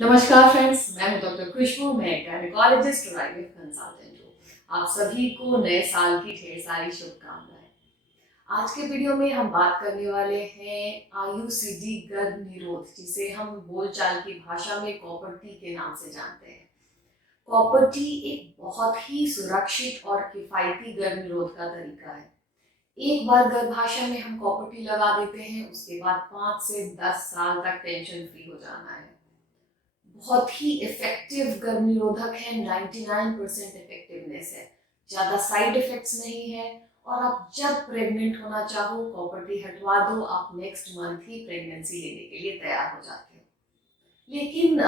नमस्कार फ्रेंड्स, मैं हूं डॉक्टर खुशबू। मैं गायनेकोलॉजिस्ट और आईवीएफ कंसल्टेंट हूँ। आप सभी को नए साल की ढेर सारी शुभकामनाएं। आज के वीडियो में हम बात करने वाले हैं आयुसीडी गर्भ निरोध, जिसे हम बोलचाल की भाषा में कॉपर टी के नाम से जानते हैं। कॉपर टी एक बहुत ही सुरक्षित और किफायती गर्भ निरोध का तरीका है। एक बार गर्भाशय में हम कॉपर टी लगा देते हैं, उसके बाद 5 से 10 साल तक टेंशन फ्री हो जाना है। बहुत ही इफेक्टिव गर्भ निरोधक है। 99% इफेक्टिवनेस है, ज्यादा साइड इफेक्ट्स नहीं है। और आप जब प्रेग्नेंट होना चाहो, कॉपर टी हटवा दो, आप नेक्स्ट मंथ ही प्रेगनेंसी लेने के लिए तैयार हो जाते हो। लेकिन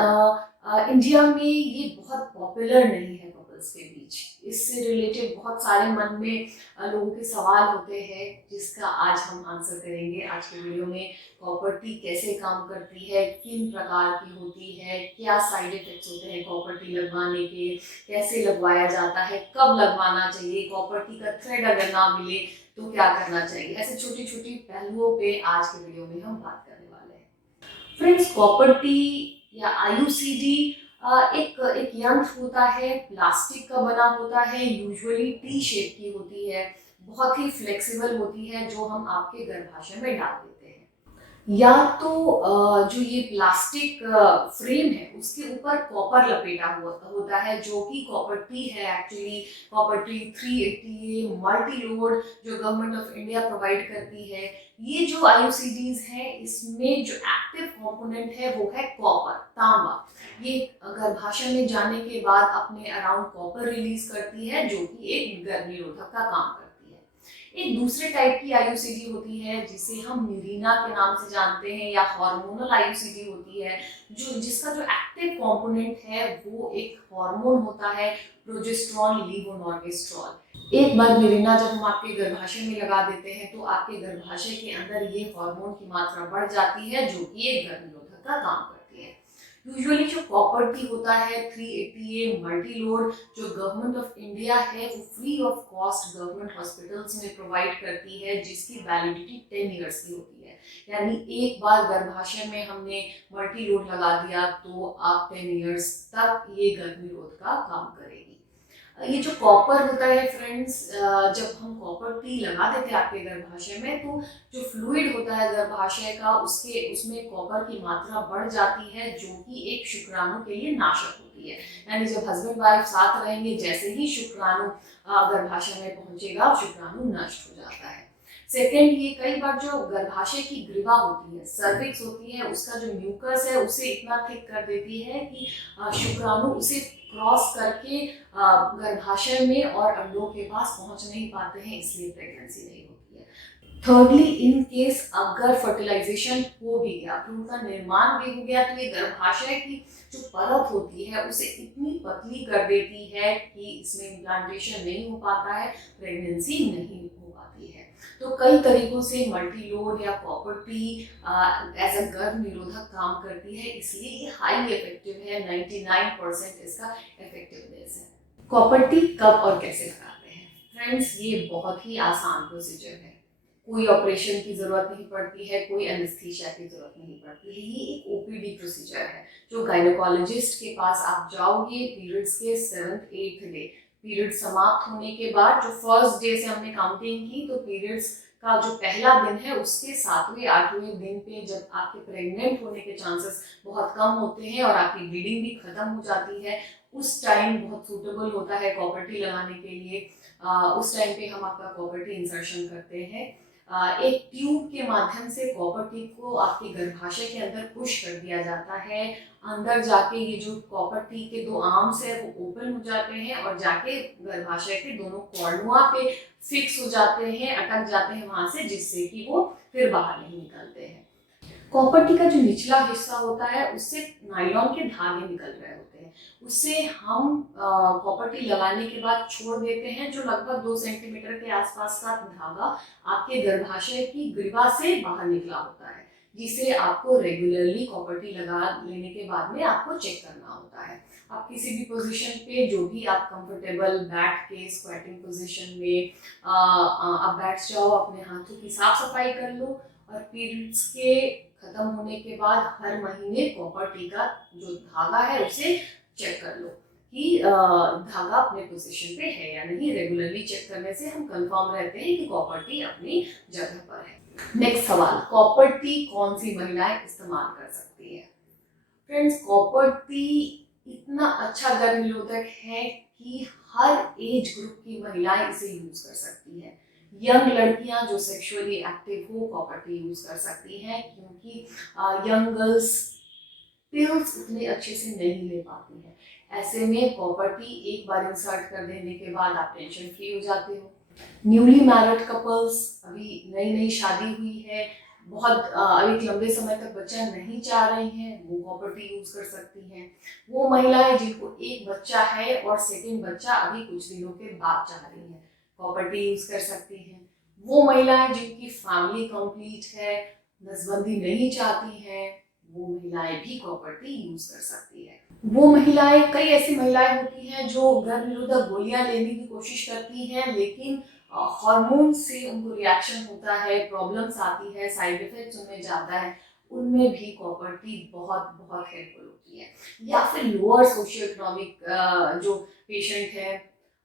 इंडिया में ये बहुत पॉपुलर नहीं है कपल्स के बीच। इससे रिलेटेड बहुत सारे मन में लोगों के सवाल होते हैं, जिसका आज हम आंसर करेंगे आज के वीडियो में। कॉपर टी कैसे काम करती है, किन प्रकार की होती है, क्या साइड इफेक्ट्स होते हैं कॉपर टी लगवाने के, कैसे लगवाया जाता है, कब लगवाना चाहिए, कॉपर टी का थ्रेड अगर ना मिले तो क्या करना चाहिए। ऐसे छोटी छोटी पहलुओं पे आज के वीडियो में हम बात करने वाले हैं। फ्रेंड्स, कॉपर टी या आयुसीडी एक एक यंत्र होता है, प्लास्टिक का बना होता है, यूजुअली टी शेप की होती है, बहुत ही फ्लेक्सिबल होती है, जो हम आपके गर्भाशय में डाल देते हैं। या तो जो ये प्लास्टिक फ्रेम है, उसके ऊपर कॉपर लपेटा हुआ होता है, जो कि कॉपर टी है actually. Copper T 380 multi load जो गवर्नमेंट ऑफ इंडिया प्रोवाइड करती है। ये जो आईयूसीडीज है, इसमें जो एक्टिव कंपोनेंट है वो है कॉपर, तांबा। ये गर्भाशय में जाने के बाद अपने अराउंड कॉपर रिलीज करती है, जो कि एक गर्भ निरोधक का काम करती है। एक दूसरे टाइप की आईयूसीडी होती है, जिसे हम मिरीना के नाम से जानते हैं, या हार्मोनल आईयूसीडी होती है, जो जिसका जो एक्टिव कंपोनेंट है वो एक हार्मोन होता है, प्रोजेस्टेरॉन लीवोनॉर्गेस्ट्रॉल। एक बार मिरीना जब हम आपके गर्भाशय में लगा देते हैं, तो आपके गर्भाशय के अंदर ये हार्मोन की मात्रा बढ़ जाती है, जो कि एक गर्भ निरोधक का काम करती है। यूजुअली जो कॉपर टी होता है 380 मल्टी लोड, जो गवर्नमेंट ऑफ इंडिया है वो free of cost government hospitals में प्रोवाइड करती है, जिसकी वैलिडिटी 10 इयर्स की होती है। यानी एक बार गर्भाशय में हमने मल्टी लोड लगा दिया, तो आप 10 इयर्स तक ये गर्भ निरोध का काम करेगी। ये जो कॉपर होता है फ्रेंड्स, जब हम कॉपर टी लगा देते हैं आपके गर्भाशय में, तो जो फ्लूइड होता है गर्भाशय का, उसमें कॉपर की मात्रा बढ़ जाती है, जो कि एक शुक्राणु के लिए नाशक होती है। यानी जब हस्बैंड वाइफ साथ रहेंगे, जैसे ही शुक्राणु गर्भाशय में पहुंचेगा, शुक्राणु नष्ट हो जाता है। सेकेंड, ये कई बार जो गर्भाशय की ग्रीवा होती है, सर्विक्स होती है, उसका जो म्यूकस है उसे इतना थिक कर देती है कि शुक्राणु उसे क्रॉस करके गर्भाशय में और अंडों के पास पहुंच नहीं पाते हैं, इसलिए प्रेगनेंसी नहीं होती है। थर्डली, इन केस अगर फर्टिलाइजेशन हो भी गया, भ्रूण का निर्माण भी हो गया, तो ये गर्भाशय की जो परत होती है उसे इतनी पतली कर देती है कि इसमें इम्प्लांटेशन नहीं हो पाता है, प्रेगनेंसी नहीं हो पाती है। तो कई तरीकों से मल्टी लोड या कॉपर टी एज अ गर्भ निरोधक काम करती है, इसलिए ये हाईली इफेक्टिव है। 99% इसका इफेक्टिवनेस है। कॉपर टी कब और कैसे लगाते हैं? फ्रेंड्स, ये बहुत ही आसान प्रोसीजर है। कोई ऑपरेशन की जरूरत नहीं पड़ती है, कोई एनेस्थीसिया की जरूरत नहीं पड़ती है। ये एक ओपीडी प्रोसीजर है, जो गायनेकोलॉजिस्ट के पास आप जाओगे पीरियड्स के 7th 8th डे, पीरियड समाप्त होने के बाद, जो फर्स्ट डे से हमने काउंटिंग की, तो पीरियड्स का जो पहला दिन है उसके 7वें 8वें दिन पे, जब आपके प्रेग्नेंट होने के चांसेस बहुत कम होते हैं और आपकी ब्लीडिंग भी खत्म हो जाती है, उस टाइम बहुत सूटेबल होता है कॉपर टी लगाने के लिए। उस टाइम पे हम आपका कॉपर टी इंसर्शन करते हैं। एक ट्यूब के माध्यम से कॉपर टी को आपके गर्भाशय के अंदर पुश कर दिया जाता है। अंदर जाके ये जो कॉपर टी के 2 आर्म्स है वो ओपन हो जाते हैं और जाके गर्भाशय के दोनों कॉर्नुआ पे फिक्स हो जाते हैं, अटक जाते हैं वहां से, जिससे कि वो फिर बाहर नहीं निकलते हैं। कॉपर टी का जो निचला हिस्सा होता है, उससे नायलॉन के धागे निकल रहे होते हैं। उससे हम कॉपर टी लगाने के बाद छोड़ देते हैं, जो लगभग 2 सेंटीमीटर के आसपास का धागा आपके गर्भाशय की ग्रीवा से बाहर निकला होता है, जिसे आपको रेगुलरली कॉपर टी लगा लेने के बाद में आपको चेक करना होता है। आप किसी भी पोजीशन पे, जो भी आप कंफर्टेबल बैठ के, स्क्वाटिंग पोजीशन में आप बैठ जाओ, अपने हाथों की साफ सफाई कर लो, और पीरियड्स के खत्म होने के बाद हर महीने कॉपर टी का जो धागा है उसे चेक कर लो कि धागा अपने पोजीशन पे है या नहीं। रेगुलरली चेक करने से हम कंफर्म रहते हैं कि कॉपर टी अपनी जगह पर है। नेक्स्ट सवाल, कॉपर टी कौन सी महिलाएं इस्तेमाल कर सकती है? फ्रेंड्स, कॉपर टी इतना अच्छा गर्भ निरोधक है कि हर एज ग्रुप की महिलाएं इसे यूज कर सकती हैं। यंग लड़कियां जो सेक्सुअली एक्टिव हो कॉपर टी यूज कर सकती हैं, क्योंकि यंग गर्ल्स पिल्स उतने अच्छे से नहीं ले पाती हैं। ऐसे में कॉपर टी एक बार इंसर्ट कर देने के बाद आप टेंशन फ्री हो जाते हो। न्यूली मैरिड कपल्स, अभी नई नई शादी हुई है, बहुत अभी लंबे समय तक बच्चा नहीं चाह रही हैं, वो कॉपर टी यूज कर सकती हैं। वो महिलाएं जिनको एक बच्चा है और सेकंड बच्चा अभी कुछ दिनों के बाद चाह रही हैं, कॉपर टी यूज कर सकती हैं। वो महिलाएं जिनकी फैमिली कंप्लीट है, नसबंदी नहीं चाहती हैं, वो महिलाएं भी कॉपर टी यूज कर सकती है। वो महिलाएं, कई ऐसी महिलाएं होती हैं जो गर्भ निरोधक गोलियां लेने की कोशिश करती हैं, लेकिन हार्मोन से उनको रिएक्शन होता है, प्रॉब्लम्स आती है, साइड इफेक्ट्स उनमें जाता है, उनमें भी कॉपर टी बहुत बहुत हेल्पफुल होती है। या फिर लोअर सोशियो इकोनॉमिक जो पेशेंट है,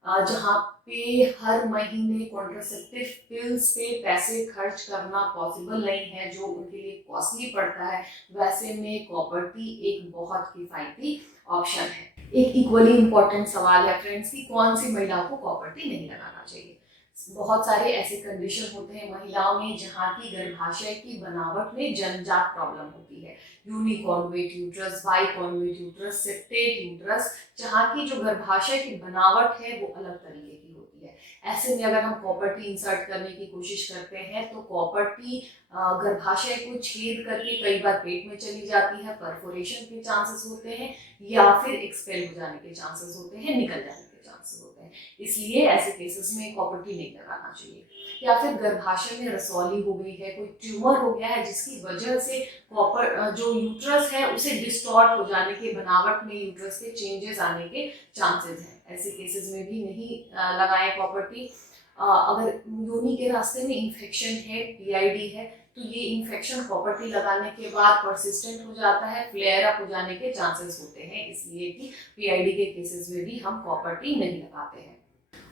जहाँ पे हर महीने कॉन्ट्रासेप्टिव पिल्स पे पैसे खर्च करना पॉसिबल नहीं है, जो उनके लिए कॉस्टली पड़ता है, वैसे में कॉपर टी एक बहुत किफायती ऑप्शन है। एक इक्वली इम्पोर्टेंट सवाल है फ्रेंड्स कि कौन सी महिलाओं को कॉपर टी नहीं लगाना चाहिए। बहुत सारे ऐसे कंडीशन होते हैं महिलाओं में जहाँ की गर्भाशय की बनावट में जन्मजात प्रॉब्लम होती है, यूनिकॉन्वेट यूट्रस, बाइकॉन्वेट यूट्रस, सेप्टेट यूट्रस, जहाँ की जो गर्भाशय की बनावट है वो अलग तरीके की होती है। ऐसे में अगर हम कॉपर टी इंसर्ट करने की कोशिश करते हैं तो कॉपर टी गर्भाशय को छेद करके कई बार पेट में चली जाती है, परफोरेशन के चांसेस होते हैं, या फिर एक्सपेल हो जाने के चांसेस होते हैं, निकल जाने के चांसेस होते हैं। इसलिए ऐसे केसेस में कॉपर टी नहीं लगाना चाहिए। या फिर गर्भाशय में रसौली हो गई है, कोई ट्यूमर हो गया है जिसकी वजह से कॉपर जो यूट्रस है उसे डिस्टॉर्ट हो जाने के, बनावट में यूट्रस के चेंजेस आने के चांसेस हैं। ऐसे केसेस में भी नहीं लगाएं कॉपर टी। अगर योनि के रास्ते में इंफेक्शन है, पीआईडी है, तो ये इंफेक्शन कॉपर टी लगाने के बाद परसिस्टेंट हो जाता है, फ्लेयर अप हो जाने के चांसेस होते हैं, इसलिए कि पीआईडी के केसेस में भी हम कॉपर टी नहीं लगाते हैं।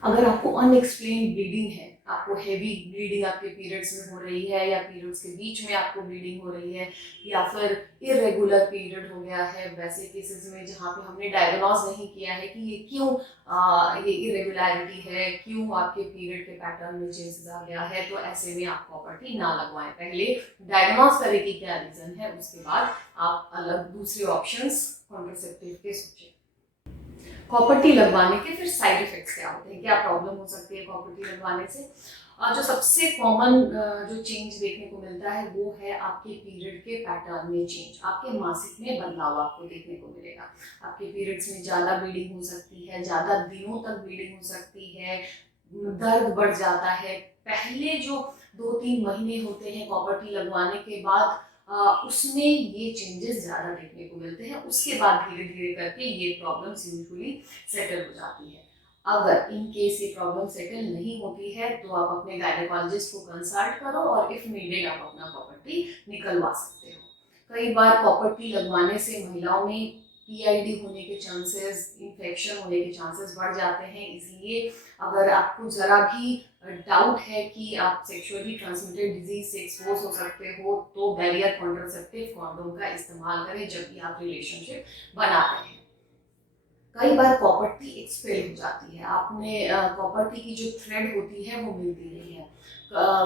अगर आपको अनएक्सप्लेन ब्लीडिंग है, आपको हेवी ब्लीडिंग आपके पीरियड्स में हो रही है, या पीरियड्स के बीच में आपको ब्लीडिंग हो रही है, या फिर इरेगुलर पीरियड हो गया है, वैसे केसेस में जहाँ पे हमने डायग्नोज नहीं किया है कि ये क्यों ये इरेगुलरिटी है, क्यों आपके पीरियड के पैटर्न में चेंजेस आ गया है, तो ऐसे में आप कॉपर टी ना लगवाएं। पहले डायग्नोज करें कि क्या रीजन है, उसके बाद आप अलग दूसरे ऑप्शंस कॉन्ट्रासेप्टिव के सोचें। कॉपर टी लगवाने के फिर साइड इफेक्ट्स क्या होते हैं, क्या प्रॉब्लम हो सकती है कॉपर टी लगवाने से? जो सबसे कॉमन जो चेंज देखने को मिलता है वो है आपके पीरियड के पैटर्न में चेंज, आपके मासिक में बदलाव आपको देखने को मिलेगा। आपके पीरियड्स में ज़्यादा ब्लीडिंग हो सकती है, ज़्यादा दिनों तक ब्लीडिंग हो सकती है, दर्द बढ़ जाता है। पहले जो 2-3 महीने होते हैं कॉपर टी लगवाने के बाद, उसमें ये चेंजेस ज़्यादा देखने को मिलते हैं, उसके बाद धीरे धीरे करके ये प्रॉब्लम्स यूजुअली सेटल हो जाती है। अगर इन केस ये प्रॉब्लम सेटल नहीं होती है तो आप अपने गायनेकोलॉजिस्ट को कंसल्ट करो और इफ नीडेड आप अपना कॉपर टी निकलवा सकते हो। कई बार कॉपर टी लगवाने से महिलाओं में पीआईडी होने के चांसेस, इन्फेक्शन होने के चांसेस बढ़ जाते हैं, इसलिए अगर आपको ज़रा भी डाउट है कि आप सेक्सुअली ट्रांसमिटेड डिजीज से एक्सपोज हो सकते हो तो बैरियर कॉन्ट्रासेप्टिव कॉन्डोम का इस्तेमाल करें जब भी आप रिलेशनशिप बना रहे हैं। कई बार कॉपर टी एक्सपेल हो जाती है, आपने कॉपर टी की जो थ्रेड होती है वो मिलती नहीं है।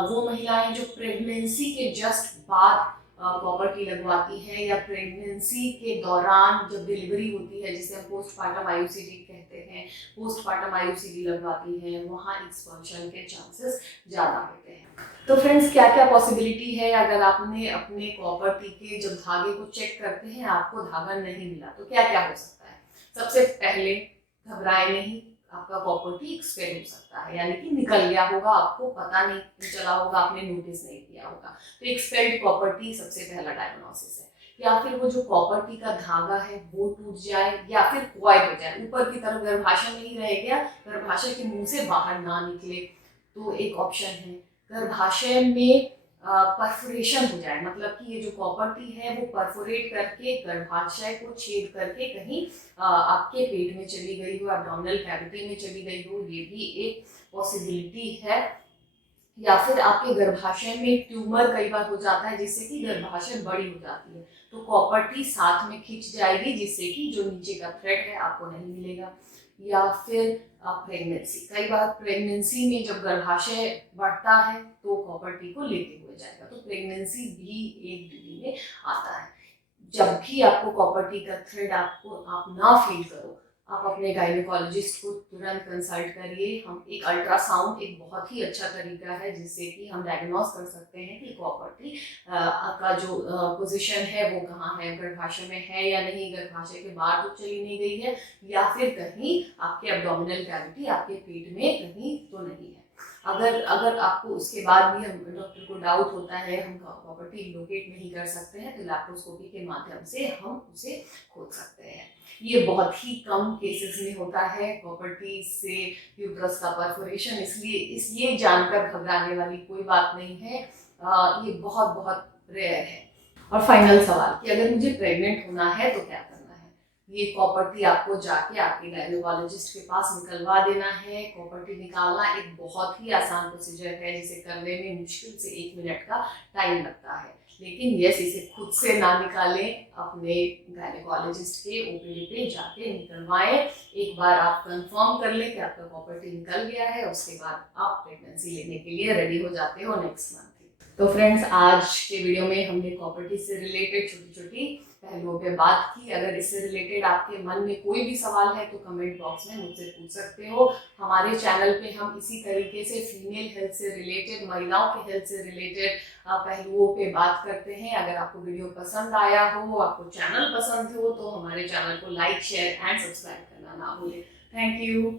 वो महिलाएं जो प्रेगनेंसी के जस्ट बाद कॉपर टी लगवाती हैं, या प्रेगनेंसी के दौरान जब डिलीवरी होती है जिसे हम पोस्टपार्टम आईयूसीडी कहते हैं, पोस्टपार्टम आईयूसीडी लगवाती हैं, वहाँ एक्सपल्शन के चांसेस ज़्यादा होते हैं। तो फ्रेंड्स, क्या क्या पॉसिबिलिटी है अगर आपने अपने कॉपर टी के जब धागे को चेक करते हैं आपको धागा नहीं मिला, तो क्या क्या हो सकता है? सबसे पहले घबराए नहीं, आपका कॉपर टी एक्सपेल हो सकता है, यानी कि निकल गया होगा, आपको पता नहीं चला होगा, आपने नोटिस नहीं किया होगा, तो एक्सपेल्ड कॉपर टी सबसे पहला डायग्नोसिस है। या फिर वो जो कॉपर टी का धागा है वो टूट जाए, या फिर क्वाइल हो जाए, ऊपर की तरफ गर्भाशय में ही रह गया, गर्भाशय के मुंह से बाहर ना निकले, तो एक ऑप्शन है। गर्भाशय में परफोरेशन हो जाए, मतलब कि ये जो प्रॉपर्टी है वो परफोरेट करके गर्भाशय को छेद करके कहीं आपके पेट में चली गई हो, एब्डोमिनल कैविटी में चली गई हो, ये भी एक पॉसिबिलिटी है। या फिर आपके गर्भाशय में ट्यूमर कई बार हो जाता है जिससे कि गर्भाशय बड़ी हो जाती है, तो प्रॉपर्टी साथ में खिंच जाएगी जिससे कि जो नीचे का थ्रेड है आपको नहीं मिलेगा। या फिर प्रेगनेंसी, कई बार प्रेगनेंसी में जब गर्भाशय बढ़ता है तो प्रॉपर्टी को लेते हुए जाएगा, तो प्रेगनेंसी भी एक ड्यूटी में आता है। जब भी आपको प्रॉपर्टी का थ्रेड आप ना फील करो, आप अपने गायनेकोलॉजिस्ट को तुरंत कंसल्ट करिए। हम एक अल्ट्रासाउंड एक बहुत ही अच्छा तरीका है जिससे कि हम डायग्नोस कर सकते हैं कि प्रॉपर्टी का जो पोजीशन है वो कहाँ है, गर्भाशय में है या नहीं, गर्भाशय के बाहर तो चली नहीं गई है, या फिर कहीं आपके एब्डोमिनल कैविटी आपके पेट में कहीं तो नहीं है। अगर अगर आपको उसके बाद भी हम डॉक्टर को डाउट होता है, हम प्रॉपर्टी लोकेट नहीं कर सकते हैं, तो लैप्रोस्कोपी के माध्यम से हम उसे खोज सकते हैं। ये बहुत ही कम केसेस में होता है प्रॉपर्टी से यूट्रस का परफोरेशन, इसलिए ये जानकर घबराने वाली कोई बात नहीं है। ये बहुत बहुत रेयर है। और फाइनल सवाल कि अगर मुझे प्रेग्नेंट होना है तो क्या करना है? ये प्रॉपर्टी आपको जाके आपके गायनेकोलॉजिस्ट के पास निकलवा देना है। प्रॉपर्टी निकालना एक बहुत ही आसान प्रोसीजर है जिसे करने में मुश्किल से 1 मिनट का टाइम लगता है, लेकिन यस, इसे खुद से ना निकालें, अपने गायनेकोलॉजिस्ट के ओपीडी पे जाके निकलवाएं। एक बार आप कंफर्म कर लें कि आपका प्रॉपर्टी निकल गया है, उसके बाद आप प्रेगनेंसी लेने के लिए रेडी हो जाते हो नेक्स्ट मंथ। तो फ्रेंड्स, आज के वीडियो में हमने प्रॉपर्टी से रिलेटेड छोटी छोटी पहलुओं पे बात की। अगर इससे रिलेटेड आपके मन में कोई भी सवाल है तो कमेंट बॉक्स में मुझसे पूछ सकते हो। हमारे चैनल पे हम इसी तरीके से फीमेल हेल्थ से रिलेटेड, महिलाओं के हेल्थ से रिलेटेड पहलुओं पे बात करते हैं। अगर आपको वीडियो पसंद आया हो, आपको चैनल पसंद हो, तो हमारे चैनल को लाइक, शेयर एंड सब्सक्राइब करना ना भूलें। Thank you.